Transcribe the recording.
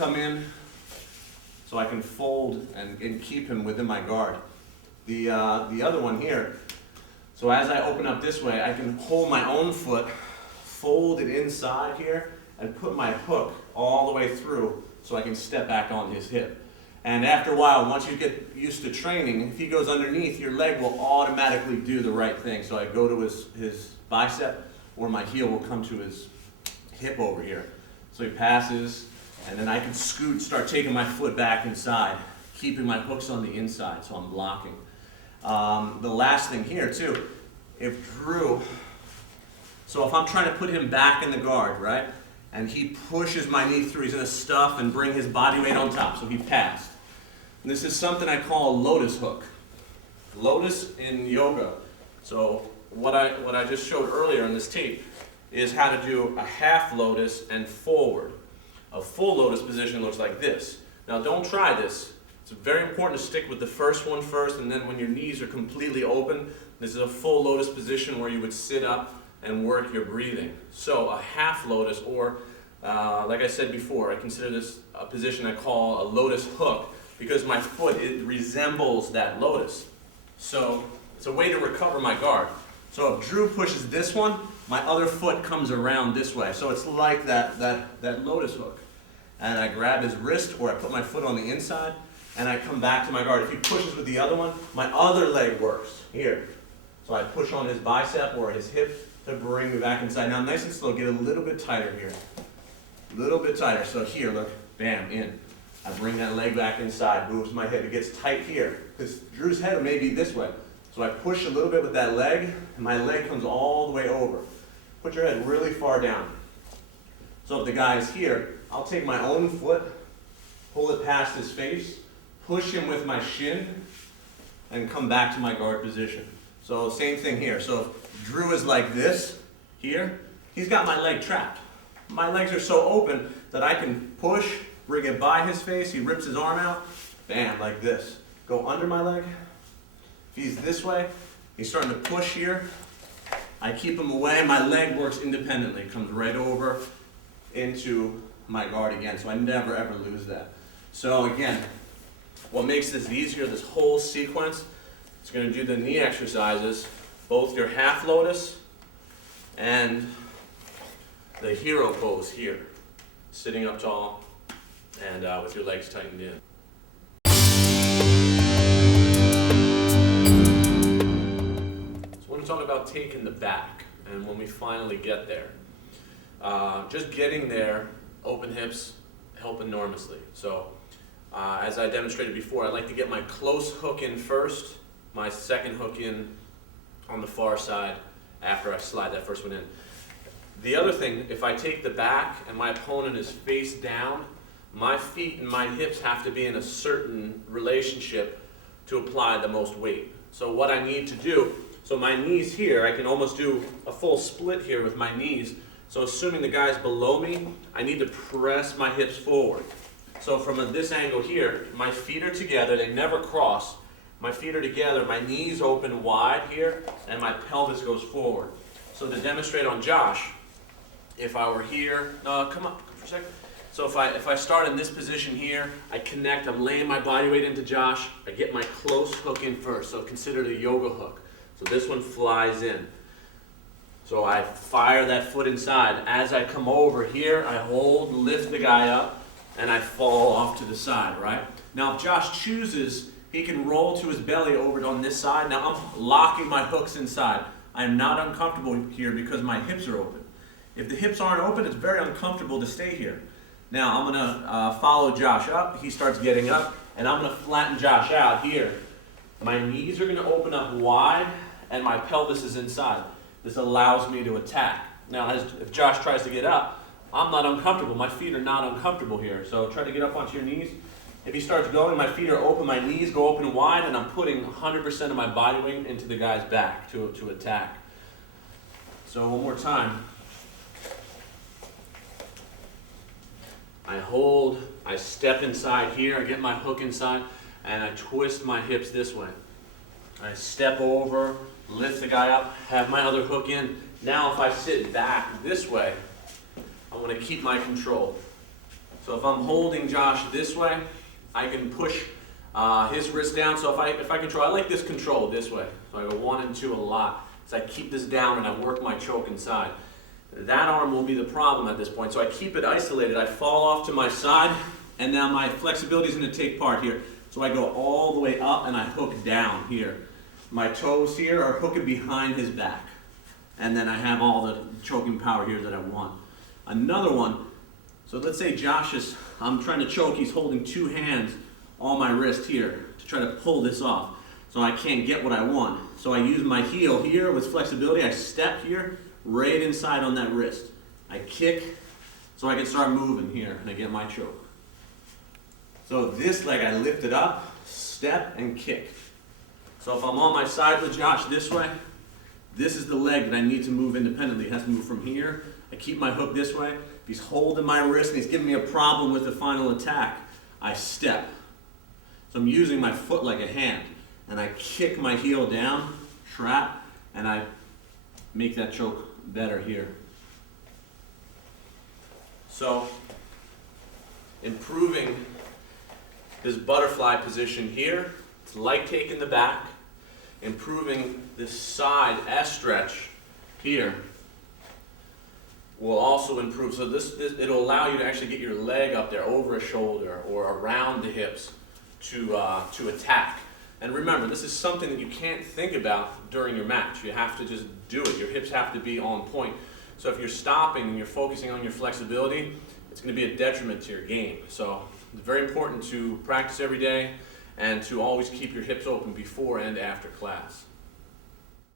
come in so I can fold and keep him within my guard. The other one here, so as I open up this way, I can hold my own foot, fold it inside here, and put my hook all the way through so I can step back on his hip. And after a while, once you get used to training, if he goes underneath, your leg will automatically do the right thing. So I go to his bicep, or my heel will come to his hip over here. So he passes, and then I can scoot, start taking my foot back inside, keeping my hooks on the inside, so I'm blocking. The last thing here too, if Drew, so if I'm trying to put him back in the guard, right, and he pushes my knee through, he's gonna stuff and bring his body weight on top, so he passed. And this is something I call a lotus hook. Lotus in yoga. So what I just showed earlier in this tape is how to do a half lotus and forward. A full lotus position looks like this. Now don't try this. It's very important to stick with the first one first, and then when your knees are completely open, this is a full lotus position where you would sit up and work your breathing. So a half lotus, or like I said before, I consider this a position I call a lotus hook because my foot, it resembles that lotus. So it's a way to recover my guard. So if Drew pushes this one, my other foot comes around this way. So it's like that lotus hook. And I grab his wrist, or I put my foot on the inside, and I come back to my guard. If he pushes with the other one, my other leg works here. So I push on his bicep or his hip to bring me back inside. Now nice and slow, get a little bit tighter here. A little bit tighter. So here, look, bam, in. I bring that leg back inside, moves my hip. It gets tight here, because Drew's head may be this way. So I push a little bit with that leg, and my leg comes all the way over. Put your head really far down. So if the guy's here, I'll take my own foot, pull it past his face, push him with my shin, and come back to my guard position. So same thing here. So if Drew is like this, here, he's got my leg trapped. My legs are so open that I can push, bring it by his face, he rips his arm out, bam, like this. Go under my leg. If he's this way, he's starting to push here. I keep him away, my leg works independently, comes right over into my guard again, so I never ever lose that. So again, what makes this easier, this whole sequence, it's going to do the knee exercises, both your half lotus and the hero pose here, sitting up tall and with your legs tightened in. So I want to talk about taking the back, and when we finally get there. Just getting there, open hips, help enormously. So as I demonstrated before, I like to get my close hook in first, my second hook in on the far side after I slide that first one in. The other thing, if I take the back and my opponent is face down, my feet and my hips have to be in a certain relationship to apply the most weight. So what I need to do, so my knees here, I can almost do a full split here with my knees. So assuming the guy's below me, I need to press my hips forward. So from this angle here, my feet are together, they never cross. My feet are together, my knees open wide here, and my pelvis goes forward. So to demonstrate on Josh, if I were here, come up for a second. So if I start in this position here, I connect, I'm laying my body weight into Josh, I get my close hook in first, so consider it a yoga hook. So this one flies in. So I fire that foot inside. As I come over here, I hold, lift the guy up, and I fall off to the side, right? Now if Josh chooses, he can roll to his belly over on this side. Now I'm locking my hooks inside. I am not uncomfortable here because my hips are open. If the hips aren't open, it's very uncomfortable to stay here. Now I'm gonna follow Josh up. He starts getting up, and I'm gonna flatten Josh out here. My knees are gonna open up wide, and my pelvis is inside. This allows me to attack. Now, if Josh tries to get up, I'm not uncomfortable. My feet are not uncomfortable here. So try to get up onto your knees. If he starts going, my feet are open, my knees go open wide, and I'm putting 100% of my body weight into the guy's back to attack. So one more time. I hold, I step inside here, I get my hook inside, and I twist my hips this way. I step over, lift the guy up, have my other hook in. Now if I sit back this way, I want to keep my control. So if I'm holding Josh this way, I can push his wrist down. So if I control, I like this control this way. So I go 1 and 2 a lot. So I keep this down and I work my choke inside. That arm will be the problem at this point. So I keep it isolated. I fall off to my side, and now my flexibility is going to take part here. So I go all the way up and I hook down here. My toes here are hooking behind his back. And then I have all the choking power here that I want. Another one, so let's say Josh is, I'm trying to choke, he's holding 2 hands on my wrist here to try to pull this off. So I can't get what I want. So I use my heel here with flexibility. I step here, right inside on that wrist. I kick so I can start moving here and I get my choke. So this leg I lift it up, step and kick. So if I'm on my side with Josh this way, this is the leg that I need to move independently. It has to move from here. I keep my hook this way. If he's holding my wrist and he's giving me a problem with the final attack, I step. So I'm using my foot like a hand. And I kick my heel down, trap, and I make that choke better here. So improving this butterfly position here, it's leg take in the back, improving this side S stretch here will also improve. So it'll allow you to actually get your leg up there over a shoulder or around the hips to attack. And remember, this is something that you can't think about during your match. You have to just do it. Your hips have to be on point. So if you're stopping and you're focusing on your flexibility, it's going to be a detriment to your game. So it's very important to practice every day and to always keep your hips open before and after class.